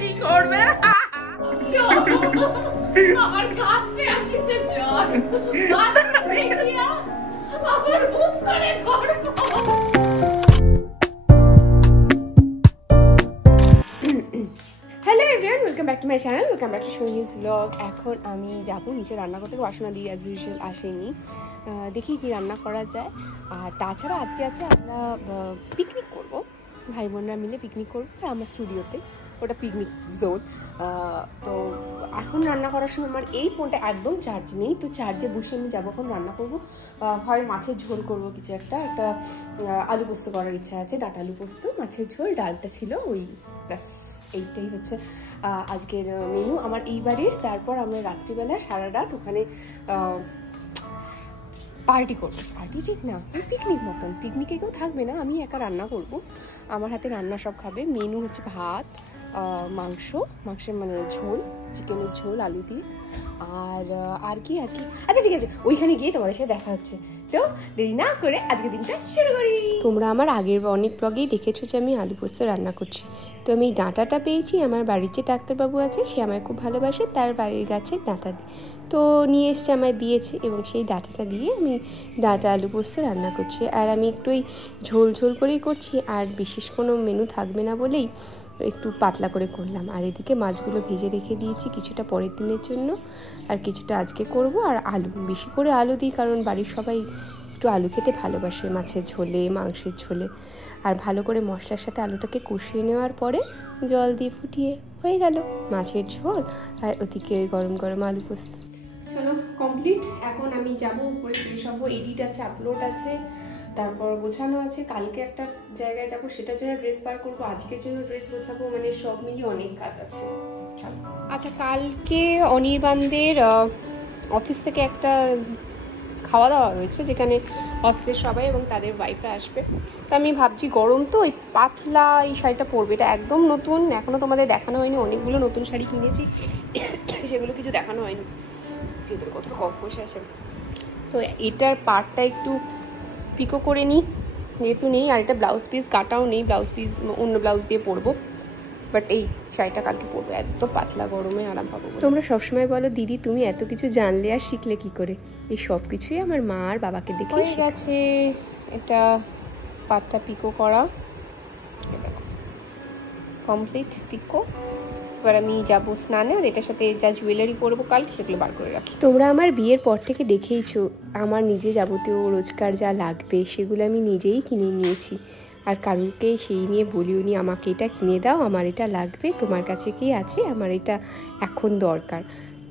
কি করবে? আমার কাঁপে আসছে জ্বর, আমার মুখ করে ধরবো। Hello everyone, welcome back to my channel, welcome back to Soni's vlog. এখন আমি যাবো নিচে রান্না করতে, বাসনা দিয়ে অ্যাজ ইউজুয়াল আসেনি, দেখি কি রান্না করা যায়। আর তাছাড়া আজকে আছে আমরা পিকনিক করব, ভাই বোনরা মিলে পিকনিক করবো আমার স্টুডিওতে, ওটা পিকনিক জোন। তো এখন রান্না করার সময় আমার এই ফোনটা একদম চার্জ নেই, তো চার্জে বসে আমি যাবো, এখন রান্না করবো। হয় মাছের ঝোল করবো, কিছু একটা আলু পোস্ত করার ইচ্ছা আছে, ডাটা আলু পোস্ত, মাছের ঝোল, ডালটা ছিল ওই, ব্যাস এইটাই হচ্ছে আজকের মেনু আমার এই বাড়ির। তারপর আমরা রাত্রিবেলা সারা রাত ওখানে পার্টি করবো, পার্টি ঠিক না, পিকনিক মতন। পিকনিকে কেউ থাকবে না, আমি একা রান্না করব, আমার হাতে রান্না সব খাবে। মেনু হচ্ছে ভাত, মাংসের মানে ঝোল, চিকেনের ঝোল আলু দিয়ে, আর কি আচ্ছা ঠিক আছে, ওইখানে গিয়ে তোমাদের সাথে দেখা হচ্ছে। তো দেরি না করে আজকে দিনটা শুরু করি। তোমরা আমার আগের অনেক ব্লগেই দেখেছো যে আমি আলু পোস্ত রান্না করছি। তো আমি ডাঁটাটা পেয়েছি, আমার বাড়ির যে ডাক্তারবাবু আছে সে আমায় খুব ভালোবাসে, তার বাড়ির গাছের ডাঁটা দিয়ে তো নিয়ে এসছে, আমায় দিয়েছে, এবং সেই ডাঁটাটা দিয়ে আমি ডাঁটা আলু পোস্ত রান্না করছি। আর আমি একটু ওই ঝোল ঝোল করেই করছি, আর বিশেষ কোনো মেনু থাকবে না বলেই একটু পাতলা করে করলাম। আর এদিকে মাছগুলো ভেজে রেখে দিয়েছি কিছুটা পরের দিনের জন্য, আর কিছুটা আজকে করব। আর আলু বেশি করে আলু দিই, কারণ বাড়ির সবাই একটু আলু খেতে ভালোবাসে মাছের ঝোলে, মাংসের ঝোলে। আর ভালো করে মশলার সাথে আলুটাকে কষিয়ে নেওয়ার পরে জল দিয়ে ফুটিয়ে হয়ে গেল মাছের ঝোল, আর ওদিকে ওই গরম গরম আলু পোস্ত। চলো কমপ্লিট, এখন আমি যাবো উপরে, ফ্রেশ হবো, এডিট আছে, আপলোড আছে, তারপর গোছানো আছে, কালকে একটা জায়গায় যাবো, সেটার জন্য ড্রেস বার করবো, আজকের জন্য ড্রেস গোছাবো, মানে সব মিলিয়ে অনেক কাজ আছে। আচ্ছা, কালকে অনির্বাণদের অফিস থেকে একটা খাওয়া দাওয়া রয়েছে, যেখানে অফিসের সবাই এবং তাদের ওয়াইফরা আসবে। তো আমি ভাবছি গরম তো ওই পাতলা এই শাড়িটা পরবে, এটা একদম নতুন, এখনও তোমাদের দেখানো হয়নি। অনেকগুলো নতুন শাড়ি কিনেছি, সেগুলো কিছু দেখানো হয়নি, ভেতরে কতটা কফ বসে আছে। তো এটার পার্টটা একটু পিকো করে নিই, যেহেতু নেই, আর এটা ব্লাউজ পিস কাটাও নেই, ব্লাউজ পিস অন্য ব্লাউজ দিয়ে পরবো। বাট এই শাড়িটা কালকে পরবো, এত পাতলা গরমে আরাম পাবো। তোমরা সবসময় বলো দিদি তুমি এত কিছু জানলে আর শিখলে কি করে, এই সব কিছুই আমার মা আর বাবাকে দেখে হয়ে গেছে। এটা পাটটা পিকো করা, কমপ্লিট পিকো। এবার আমি যাবো স্নানে, আর এটার সাথে যা জুয়েলারি পরবো কাল সেগুলো বার করে রাখি। তোমরা আমার বিয়ের পর থেকে দেখেইছো আমার নিজে যাবতীয় রোজগার যা লাগবে সেগুলো আমি নিজেই কিনে নিয়েছি, আর কারুরকে সেই নিয়ে বলিও নি আমাকে এটা কিনে দাও, আমার এটা লাগবে, তোমার কাছে কি আছে, আমার এটা এখন দরকার।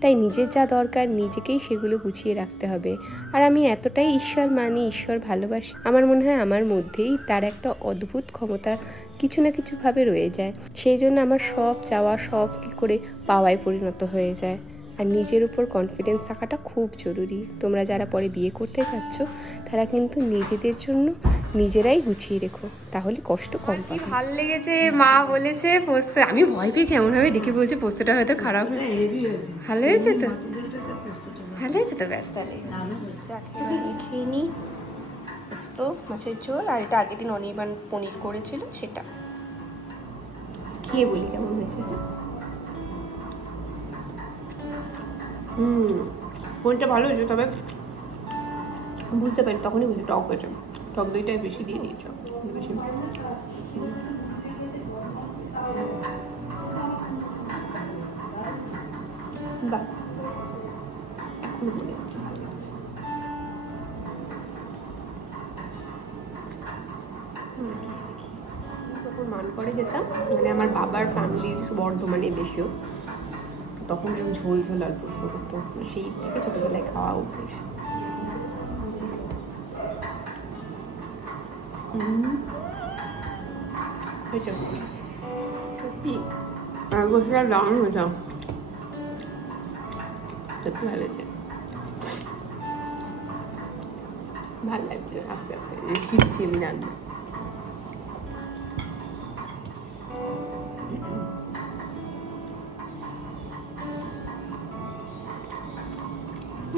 তাই নিজের যা দরকার নিজেকেই সেগুলো গুছিয়ে রাখতে হবে। আর আমি এতটাই ঈশ্বর মানি, ঈশ্বর ভালোবাসি, আমার মনে হয় আমার মধ্যেই তার একটা অদ্ভুত ক্ষমতা কিছু না কিছুভাবে রয়ে যায়, সেই জন্য আমার সব চাওয়া সব কী করে পাওয়ায় পরিণত হয়ে যায়। আর নিজের উপর কনফিডেন্স থাকাটা খুব জরুরি। তোমরা যারা পরে বিয়ে করতে চাচ্ছ তারা কিন্তু নিজেদের জন্য নিজেরাই গুছিয়ে রেখো, তাহলে কষ্ট কম পাবে। ভালো লেগেছে, মা বলেছে পোস্ত, আমি ভয় পেয়েছি এমনভাবে দেখে বলছে পোস্তটা হয়তো খারাপ, ভালো হয়েছে তো, ভালো হয়েছে তো, ব্যাস তাহলে খেয়ে নিই। পোস্ত, মাছের ঝোল, আর এটা আগের দিন অনির্বাণ পনির করেছিল সেটা খেয়ে বলি কেমন হয়েছে। পনিরটা ভালো হয়েছে, তবে বুঝতে পারি তখনই বুঝি টক হয়েছে, টক দইটাই বেশি দিয়ে দিয়েছ বেশি। বাহ, এখনো মনে হচ্ছে ভালো লেগেছে। যখন মানকরে যেতাম, মানে আমার বাবার ফ্যামিলির বর্ধমানে দেশেও, তখন এরকম ঝোল ঝোল আর পোস্ত করতো, সেই থেকে ছোটবেলায় খাওয়া অভ্যেস। সত্যি এক বছর আর দারুণ হয়েছে, সত্যি ভালো হয়েছে, ভালো লাগছে আস্তে আস্তে শিখছি আমি রান্না।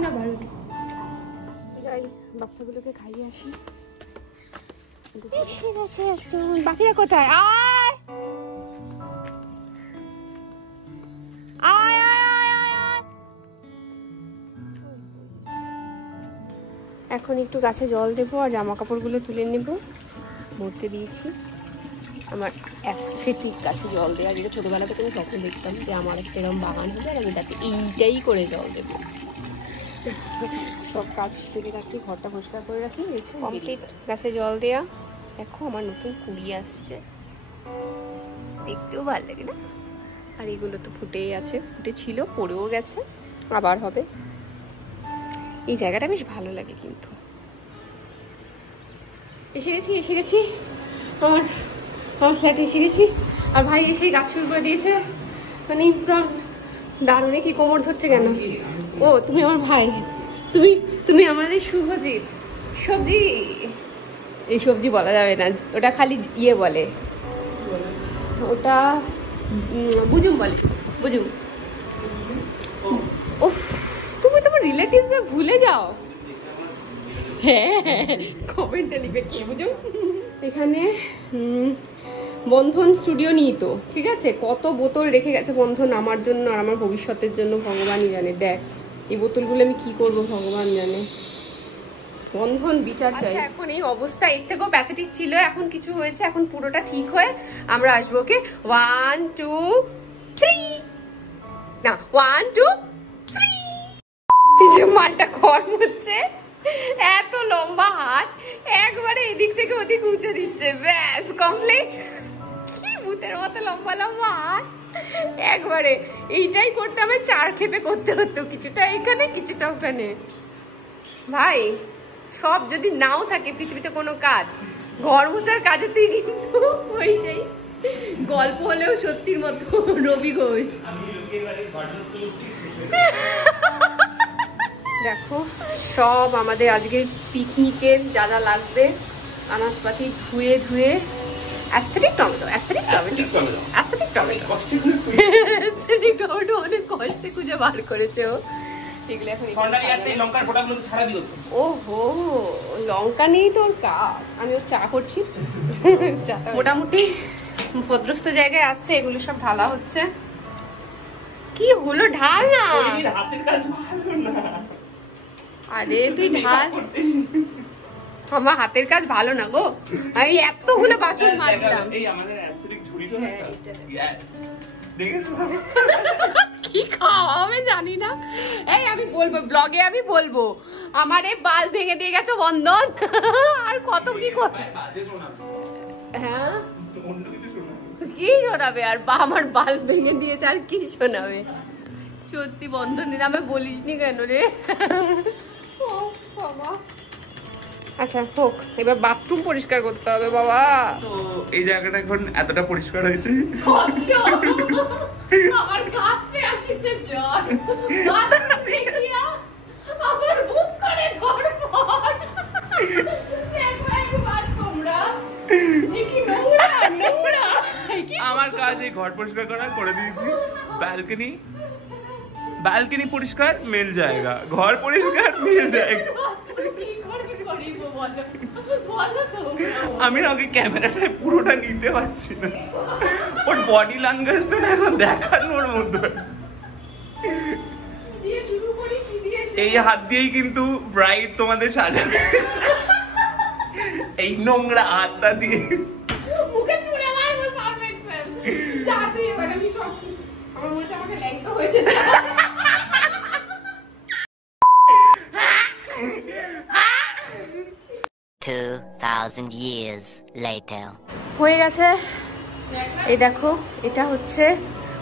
না ভালো, যাই বাচ্চাগুলোকে খাইয়ে আসি। এসে গেছে একজন। বাকিরা কোথায়? আয় আয় আয় আয় আয়। এখন একটু গাছে জল দেবো আর জামা কাপড়গুলো তুলে নেব। মরতে দিয়েছি। আমার অ্যাস্থেটিক গাছে জল দেওয়া, যেটা ছোটোবেলা থেকে আমি স্বপ্ন দেখতাম যে আমার একটা এরকম বাগান হবে আর আমি তাকে এইটাই করে জল দেবো। সব কাজ ফেলে রাখি, ঘরটা পরিষ্কার করে রাখি। কমপ্লিট গাছে জল দেওয়া। দেখো আমার নতুন কুড়ি আসছে, দেখতেও ভালো লাগে না? আর এগুলো তো ফুটেই আছে, ফুটেছিল, পড়েও গেছে, আবার হবে। এই জায়গাটা বেশ ভালো লাগে কিন্তু। এসে গেছি আমার ফ্ল্যাটে এসে গেছি। আর ভাই এসে গাছ শুরু করে দিয়েছে, মানে দারুণে কি কোমর ধরছে কেন? ও তুমি আমার ভাই, তুমি আমাদের শুভজিৎ। সবজি, এই সবজি বলা যাবে না, ওটা খালি ইয়ে বলে, ওটা বুজুম বলে, বুজুম। উফ, তুমি তোমার রিলেটিভদের ভুলে যাও। হ্যাঁ, কমেন্টে লিখবে কে বুঝুম। এখানে বন্ধন স্টুডিও নিত, ঠিক আছে? কত বোতল রেখে গেছে বন্ধন আমার জন্য আর আমার ভবিষ্যতের জন্য, ভগবানই জানে। দেখ এই বোতলগুলো আমি কি করব, ভগবান জানে। বন্ধন বিচার চাই। এখন এই অবস্থা, এর থেকেও প্যাথেটিক ছিল, এখন কিছু হয়েছে, এখন পুরোটা ঠিক হয়ে আমরা আসবো। ওকে, 1 2 3, না 1 2 3। এই যে মালটা গরম হচ্ছে, এত লম্বা হাত, একবারে এদিক থেকে ওদিক উঁচে দিচ্ছে, ব্যাস কমপ্লিট। কি ভূতের মতো লম্বা লম্বা হাত, একবারে এইটাই করতে হবে। 4 খেপে করতে হতো, কিছুটা এখানে কিছুটা ওখানে। ভাই সব যদি নাও থাকে পৃথিবীতে কোনো কাজ, ঘর মোছার কাজে তুই কিন্তু ওই সেই গল্প হলেও সত্যির মতো রবি ঘোষ। দেখো সব আমাদের আজকে পিকনিকের যা যা লাগবে আনাজপাতি ধুয়ে ধুয়ে। Aesthetic tomato, aesthetic tomato, aesthetic tomato, aesthetic tomato অনেক কষ্টে খুঁজে বার করেছে ও। এগুলো এখন ওহো, লঙ্কা নেই তোর কাজ। আমি ওর চা করছি, মোটামুটি ভদ্রস্থ জায়গায় আসছে, এগুলো সব ঢালা হচ্ছে। কি হলো, ঢাল না। আরে তুই ঢাল, আমার হাতের কাজ ভালো না গো, আমি এতগুলো বাসন মাজলাম। কি খাওয়াবে জানি না। এই আমি বলবো ব্লগে, আমি বলবো আমার এই বাল ভেঙে দিয়ে গেছে বন্ধন, আর কত কি করবে। হ্যাঁ কি শোনাবে আর, আমার বাল ভেঙে দিয়েছে আর কি শোনাবে। সত্যি বন্ধন নামে বলিস নি কেন রে? আচ্ছা হোক, এবার বাথরুম পরিষ্কার করতে হবে বাবা। তো এই জায়গাটা এখন এতটা পরিষ্কার হয়েছে, আমার গাত পে আসছে জ্বর, আমার বুক করে ধড়ফড়। একবার তোমরা কি নোংরা নোংরা। আমার কাজ এই ঘর পরিষ্কার করা করে দিয়েছি। ব্যালকনি পরিষ্কার মিল জায়গা, ঘর পরিষ্কার মিল জায়গা। আমি আগে ক্যামেরাটায় পুরোটা নিতে পারছি না, ওর বডি ল্যাঙ্গুয়েজটা এখন দেখানোর মতো। এই হাত দিয়েই কিন্তু ব্রাইড তোমাদের সাজাবে, এই নোংরা হাতটা দিয়ে। মুখে ছুঁড়ে মারবো সার্ভেক্সেল। যা তুই এবার, আমি সব আমার মনে হচ্ছে আমাকে ল্যাংটা হয়েছে। 2000 years later. হয়ে গেছে। এই দেখো, এটা হচ্ছে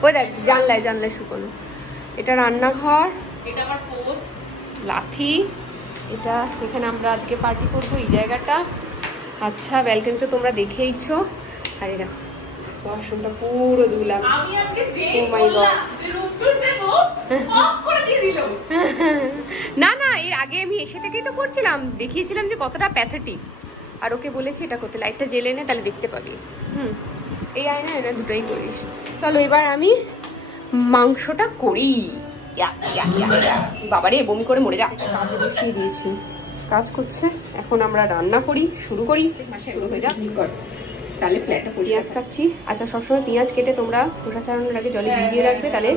ওই দেখ জানলায় শুকনো, এটা রান্নাঘর, এটা আমার পোত লাথি, এটা এখানে আমরা আজকে পার্টি করবো এই জায়গাটা। আচ্ছা ব্যালকনি তো তোমরা দেখেইছো। আর এই দেখো ওয়াশরুমটা পুরো ধুলাম। আমি আজকে যে Oh my God. বললাম যে রুম টুর দেব, অফ করে দিয়ে দিল। না না, এর আগে আমি এসে থেকেই তো করছিলাম, দেখিয়েছিলাম যে কতটা প্যাথেটিক। আর ওকে বলেছি এটা করতে, লাইটটা জেলে নে তাহলে দেখতে পাবি। এই আয় না, এটা দুটোই করিস। চলো এবার আমি মাংসটা করি। বাবারে বমি করে মরে যা, বসিয়ে দিয়েছি। কাজ করছে। এখন আমরা রান্না করি, শুরু করি। শুরু হয়ে যাক, তাহলে ফ্ল্যাটটা পেঁয়াজ কাটছি। আচ্ছা, সবসময় পেঁয়াজ কেটে তোমরা খোসা ছাড়ানোর আগে জলে ভিজিয়ে রাখবে, তাহলে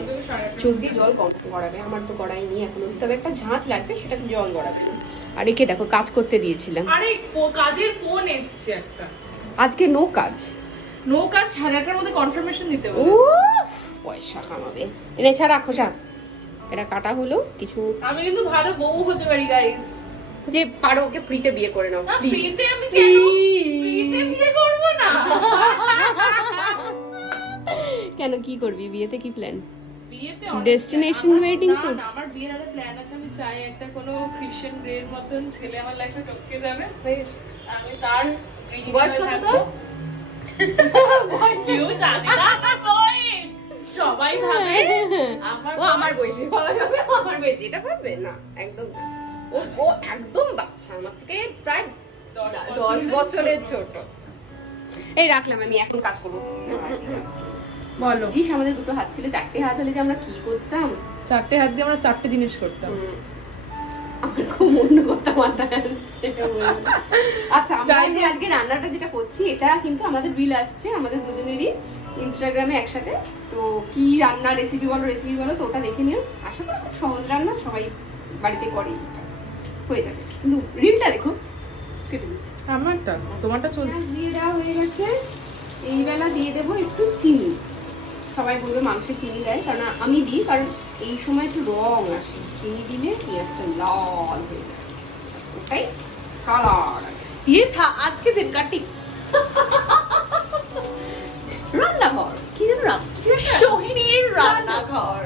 চোখ দিয়ে জল কম গড়াবে। আমার তো গড়াইনি এখনো, তবে একটা ঝাঁঝ লাগবে, সেটাতে জল গড়াবে না। আর একে দেখো কাজ করতে দিয়েছিলাম। আরে কাজের ফোন এসছে একটা, আজকে নো কাজ। 9:30টার মধ্যে কনফার্মেশন দিতে ও হবে। পয়সা কামাবে। এনে ছাড়া খোসা এটা কাটা হলো কিছু। আমি কিন্তু ভালো বউ হতে পারি গাইস। যে পারো ওকে ফ্রিতে বিয়ে করে নাও প্লিজ। ফ্রিতে আমি কেন ফ্রিতে বিয়ে করব না? কেন, কি করবি বিয়েতে? কি প্ল্যান? বিয়েতে ডেস্টিনেশন ওয়েডিং না, কর। না, আমার বিয়ের একটা প্ল্যান আছে। আমি চাই একটা কোনো খ্রিশ্চান গ্রের মতন ছেলে আমার লাইফে টপকে যাবে, আমি তার বয়স কত তোর? কেউ জানে না আমার বয়স, সবাই ভাবে ও আমার বয়সী, সবাই ভাবে আমার বয়সী। এটা ভাববে না, একদম না। ও একদম বাচ্চা, আমার থেকে প্রায় 10 বছরের ছোট। এই রাখলাম, আমি এখন কাজ করবো। বলো। ইস, আমাদের দুটো হাত ছিল, 4টে হাত হলে যে আমরা কি করতাম। 4টে হাত দিয়ে আমরা 4টে জিনিস করতাম। আমার খুব অন্য কথা মাথায় আসছে। আচ্ছা, আমরা যে আজকে রান্নাটা যেটা করছি, এটা কিন্তু আমাদের রিল আসছে আমাদের দুজনেরই ইনস্টাগ্রামে একসাথে। তো কি রান্না রেসিপি বলো, তো ওটা দেখে নিও। আশা করি খুব সহজ রান্না, সবাই বাড়িতে করে, হয়ে যাবে। কিন্তু রিলটা দেখো, কেটে দিচ্ছি। আমারটা তোমারটা চলছে। দিয়ে দেওয়া হয়ে গেছে। এই বেলা দিয়ে দেবো একটু চিনি। সবাই বলবে মাংসে চিনি দেয়, কারণ আমি দিই, কারণ এই সময় একটু রং আসে। চিনি দিলে পেঁয়াজটা লাল হয়ে যায়, ওটাই কালার। ये था आज के दिन का टिप्स। রান্নাঘর কি যেন রাখছি, সোহিনীর রান্নাঘর।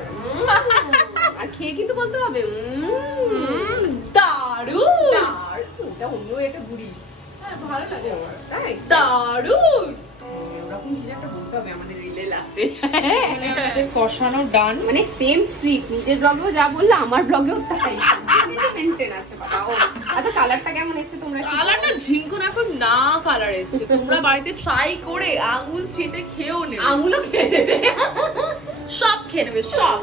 আর খেয়ে কিন্তু বলতে হবে দারুণ এটা অন্য একটা বুড়ি। হ্যাঁ, ভালো লাগে আমার, তাই দারুণ। এরকম কিছু একটা বলতে হবে আমাদের রিলে লাস্টে। কষানো ডান, মানে সেম স্ক্রিপ্ট, নিজের ব্লগেও যা বললে আমার ব্লগেও তাই মেনটেন আছে বাবা। ও আচ্ছা, কালারটা কেমন এসেছে তোমরা? কালারটা ঝিঙ্কুন এখন না কালার এসছে। তোমরা বাড়িতে ট্রাই করে আঙুল চেটে খেয়েও নেবে, আঙুলও খেয়ে নেবে, সব খেয়ে নেবে সব।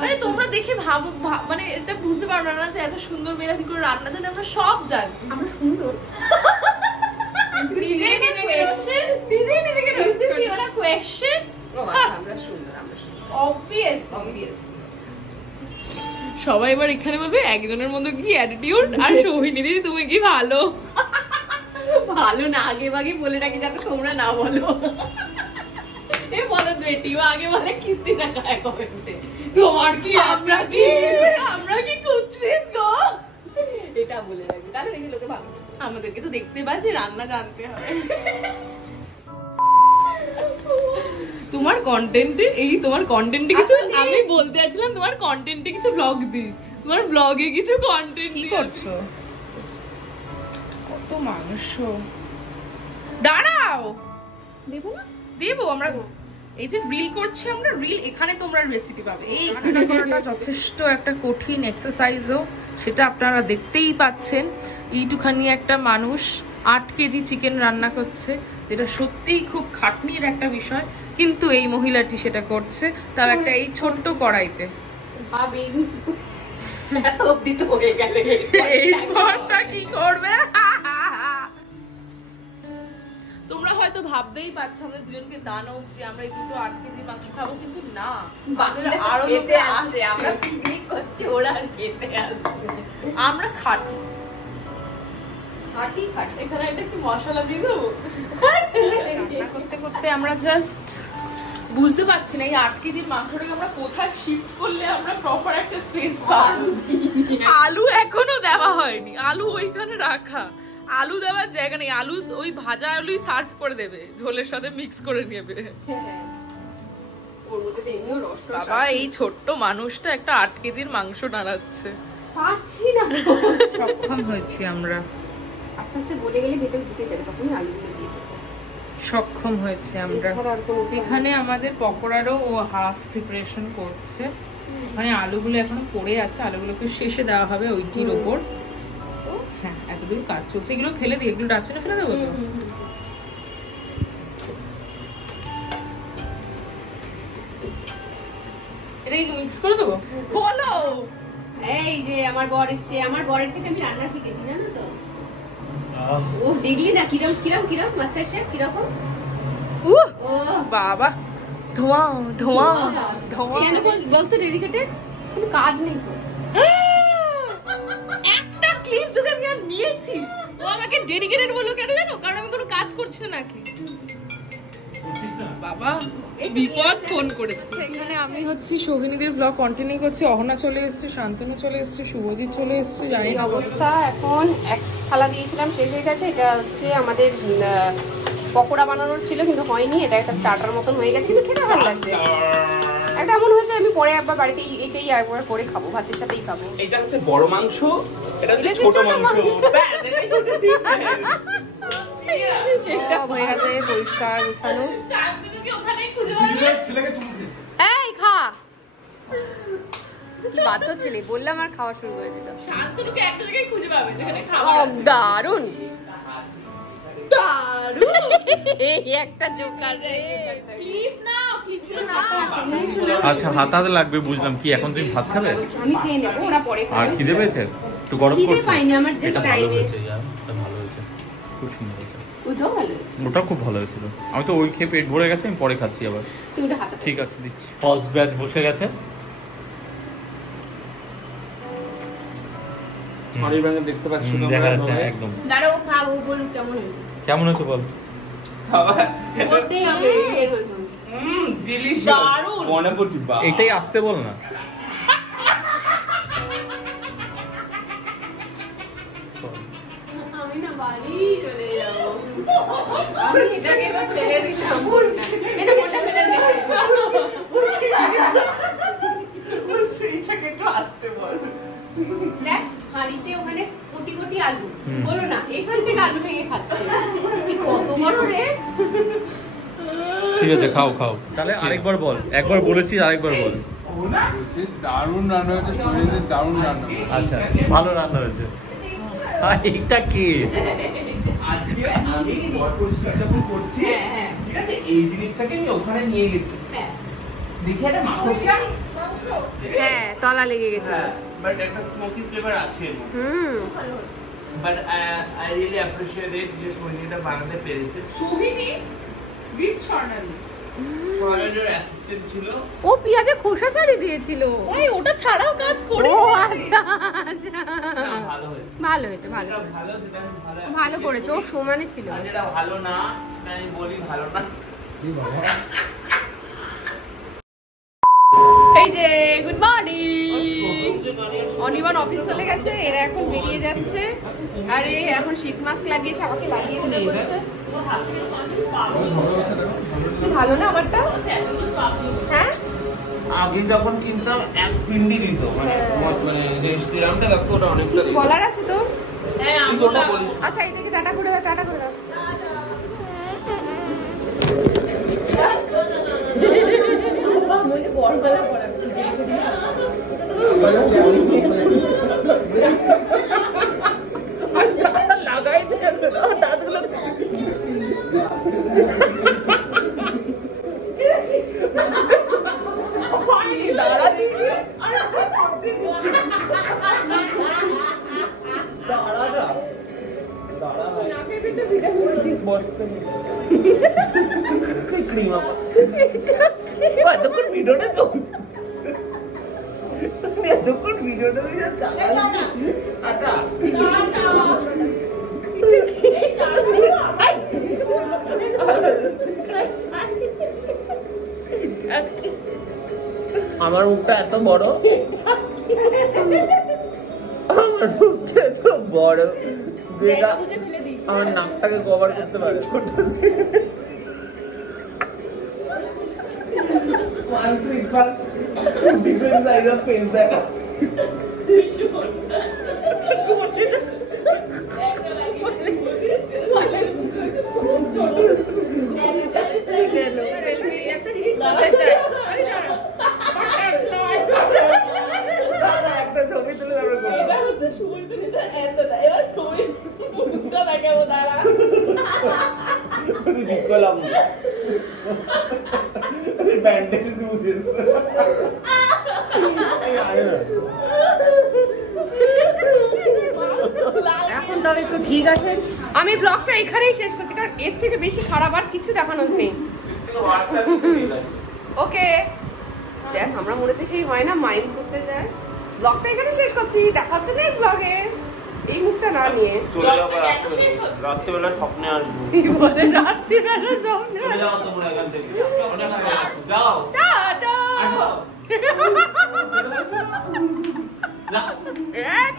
মানে তোমরা দেখে ভাবো, মানে এটা বুঝতে পারবে না যে এত সুন্দর মেয়েরা কি করে রান্না জানে। আমরা সব জানি, আমরা সুন্দর। নিজেই নিজেকে রোস্ট করি। ওরা কোয়েশ্চেন, ও আচ্ছা, আমরা সুন্দর, আমরা সুন্দর, অবভিয়াস। obviously। সবাই এবার এখানে বলবে একজনের মধ্যে কি অ্যাটিটিউড, আর সোহিনী দিদি তুমি কি ভালো। ভালো না, আগে ভাগে বলে রাখি যাতে তোমরা না বলো। এ বলো বেটি, ও আগে বলে কিস্তি না খায় কমেন্টে, তোমার কি আমরা কি করছি তো, এটা বলে রাখি, তাহলে দেখি লোকে ভালো। আমাদেরকে তো দেখতে পাচ্ছি, রান্না জানতে হবে। তোমার কন্টেন্টে তোমার কন্টেন্টে কিছু, আমি বলতে চাইছিলাম তোমার কন্টেন্টে কিছু ব্লগ দি, তোমার ব্লগে কিছু কন্টেন্ট কি করছো। কত মাংস, দাঁড়াও দেবো না, দেবো আমরা। এই যে রিল করছি আমরা, রিল এখানে তোমরা রেসিপি পাবে। এই রান্না করাটা যথেষ্ট একটা কঠিন এক্সারসাইজও, সেটা আপনারা দেখতেই পাচ্ছেন। এইটুখানি একটা মানুষ 8 কেজি চিকেন রান্না করছে, যেটা সত্যিই খুব খাটনির একটা বিষয়, কিন্তু এই মহিলাটি সেটা করছে, তাও একটা এই ছোট্ট কড়াইতে। ভাব এমনি কি করে এত অব্দি তো হয়ে গেলে, এই পরটা কি করবে? তোমরা হয়তো ভাবতেই পারছো আমাদের দুজনকে দানব যে আমরা এই দুটো 8 কেজি মাংস খাবো, কিন্তু না, আরো খেতে আসছে। আমরা পিকনিক করছি, ওরা খেতে আসছে। আমরা খাটি খাটি খাটি। এখানে এটা কি মশলা দিয়ে দেবো? করতে করতে আমরা জাস্ট বুঝতে পারছি না এই 8 কেজির মাংসটাকে আমরা কোথায় শিফট করলে আমরা প্রপার একটা স্পেস পাবো। আলু এখনো দেওয়া হয়নি, আলু ওইখানে রাখা, আলু দেওয়ার জায়গা নেই। আলু ওই ভাজা আলুই সার্ভ করে দেবে, ঝোলের সাথে মিক্স করে নেবে। ওর মধ্যে তো এমনিও রস টস বাবা, এই ছোট্ট মানুষটা একটা 8 কেজির মাংস নাড়াচ্ছে। পারছি না, সক্ষম হয়েছি আমরা, আস্তে আস্তে গলে গেলে ভেতরে ঢুকে যাবে, তখনই আলুগুলো দিয়ে দেবো। সক্ষম হয়েছে আমরা। এছাড়া আর কোনো এখানে আমাদের পকোড়ারও ও হাফ প্রিপারেশন করছে, মানে আলুগুলো এখনো পড়ে আছে, আলুগুলোকে শেষে দেওয়া হবে ওইটির ওপর। তো হ্যাঁ, এতদূর কাজ চলছে। এগুলো ফেলে দিই, এগুলো ডাস্টবিনে ফেলে দেবো তো। এটা মিক্স করে দেবো, বলো। এই যে আমার বর এসছে, আমার বরের থেকে আমি রান্না শিখেছি জানো তো। ও দেখলি না কিরম কিরম কিরম মাস্টার শেফ কিরকম। ও বাবা ধোঁয়া ধোঁয়া ধোঁয়া। বলতো ডেডিকেটেড কোনো কাজ নেই তো। একটা ক্লিপ যদি আমি আর নিয়েছি, ও আমাকে ডেডিকেটেড বললো কেন জানো? কারণ আমি কোনো কাজ করছি না নাকি? বাবা বিপদ ফোন করেছে। এখানে আমি হচ্ছে সোহিনীদের ব্লগ কন্টিনিউ করছি। অহনা চলে এসেছে, শান্তনু চলে এসেছে, শুভজিৎ চলে এসেছে। জানি এই অবস্থা। এখন এক থালা দিয়েছিলাম, শেষ হয়ে গেছে। এটা হচ্ছে আমাদের পকোড়া বানানোর ছিল কিন্তু হয়নি। এটা একটা স্টার্টার মতন হয়ে গেছে, কিন্তু খেতে ভালো লাগছে। একটা এমন হয়েছে আমি পরে একবার বাড়িতে এইটাই একবার করে খাবো, ভাতের সাথেই খাবো। এটা হচ্ছে বড় মাংস, এটা হচ্ছে এটা ছোট ছোট মাংস। মাংস। ব্যাস, এটাই হচ্ছে difference। সব হয়ে গেছে পরিষ্কার গোছানো। এই খা, কি বাধ্য ছেলে, বললাম আর খাওয়া শুরু করে দিল। শান্তনুকে একটা জায়গায় খুঁজে পাবে যেখানে খাবার আছে। দারুন দারুন একটা জোকার ক্লিপ না, ক্লিপগুলো না। আচ্ছা হাত হাতে লাগবে বুঝলাম। কি এখন তুমি ভাত খাবে? আমি খেয়ে নেবো, ওরা পরে আর খাবে। খিদে পেয়েছে? একটু গরম খিদে করছে? পাইনি আমার, জাস্ট এটা ভালো টাইমে। হয়েছে ইয়ার, এটা ভালো হয়েছে, খুব সুন্দর হয়েছে। ওটাও ভালো হয়েছে, ওটা খুব ভালো হয়েছিল। আমি তো ওই খেয়ে পেট ভরে গেছে, আমি পরে খাচ্ছি আবার। তুই ওটা হাতে ঠিক আছে দিচ্ছি। ফার্স্ট ব্যাচ বসে গেছে। দেখতে পাচ্ছি দেখা যাচ্ছে একদম। দাঁড়াও খাবো, বলুন কেমন হয়েছে। কেমন হয়েছে বল? খাবার বলতেই হবে এর মতন। delicious। দারুণ। মনে পড়ছে বা এটাই আসতে বল না। আমি না বাড়ি চলে যাবো। আমি এটাকে এবার ফেলে দিলাম। এটা মোটা ফেলে দিলাম। বলছি এটাকে একটু আসতে বল। দেখ হাঁড়িতে ওখানে কোটি কোটি আলু, বলো না এখান থেকে আলু ভেঙে খাচ্ছে। কি কত বড় রে। ঠিক আছে খাও খাও। তাহলে আরেকবার বল, একবার বলেছিস আরেকবার বল। দারুণ রান্না হয়েছে, শরীরের দারুণ রান্না। আচ্ছা ভালো রান্না হয়েছে। এইটা কি? আজকে আমি ঘর পরিষ্কার যখন করছি, হ্যাঁ। ঠিক আছে, এই জিনিসটাকে আমি ওখানে নিয়ে গেছি। হ্যাঁ দেখি একটা মাংসটা, হ্যাঁ তলা লেগে গেছে। বাট একটা স্মোকি ফ্লেভার আছে। But I really appreciate it যে সোহিনীটা বানাতে পেরেছে। সোহিনী উইথ স্বর্ণালী। সোহিনীর অ্যাসিস্ট্যান্ট ছিল। ও পেঁয়াজে খোসা ছাড়িয়ে দিয়েছিল। ওই ওটা ছাড়াও কাজ করে। ও আচ্ছা আচ্ছা, না, ভালো হয়েছে। ভালো হয়েছে ভালো যেটা ভালো সেটা আমি ভালো ভালো করেছে, ও সমানে ছিল। আর যেটা ভালো না সেটা আমি বলি ভালো না। এই যে গুড মর্নিং, অনির্বাণ অফিস চলে গেছে, এরা এখন বেরিয়ে যাচ্ছে। আরে এখন শীত মাস্ক লাগিয়েছে, আমাকে লাগিয়ে দিতে বলছে। কি ভালো না আমারটা? হ্যাঁ আগে যখন কিনতাম এক পিন্ডি দিত, মানে যে সিরামটা দেখো ওটা অনেকটা কিছু বলার আছে তো? হ্যাঁ দিত। ওটা বলিস আচ্ছা এই থেকে টাটা করে দাও, টাটা করে দাও। লাগাই দে দাঁতগুলো। এতক্ষণ ভিডিওটা চলছে, এতক্ষণ ভিডিওটা আচ্ছা আমার মুখটা এত বড়, আমার মুখটা এত বড় যেটা আমার নাকটাকে কভার করতে পারে। ছোট ডিফারেন্ট সাইজ অফ পেন দেখা। একটা ছবি তুলে বিকলাঙ্গ ব্যান্ডেজ বুঝেছে। তাও একটু ঠিক আছেন। আমি ব্লগটা এখানেই শেষ করছি, কারণ এর থেকে বেশি খারাপ আর কিছু দেখানোর নেই। ওকে, দেখ আমরা মনে হচ্ছে সেই হয় না মাইন্ড করতে যায়। ব্লগটা এখানে শেষ করছি, দেখা হচ্ছে নেক্সট ব্লগে। এই মুখটা না নিয়ে চলে যাবো, রাত্রিবেলা স্বপ্নে আসবো। বলে রাত্রিবেলা স্বপ্নে চলে যাও তোমরা এখান থেকে, যাও টাটা। আসো। এক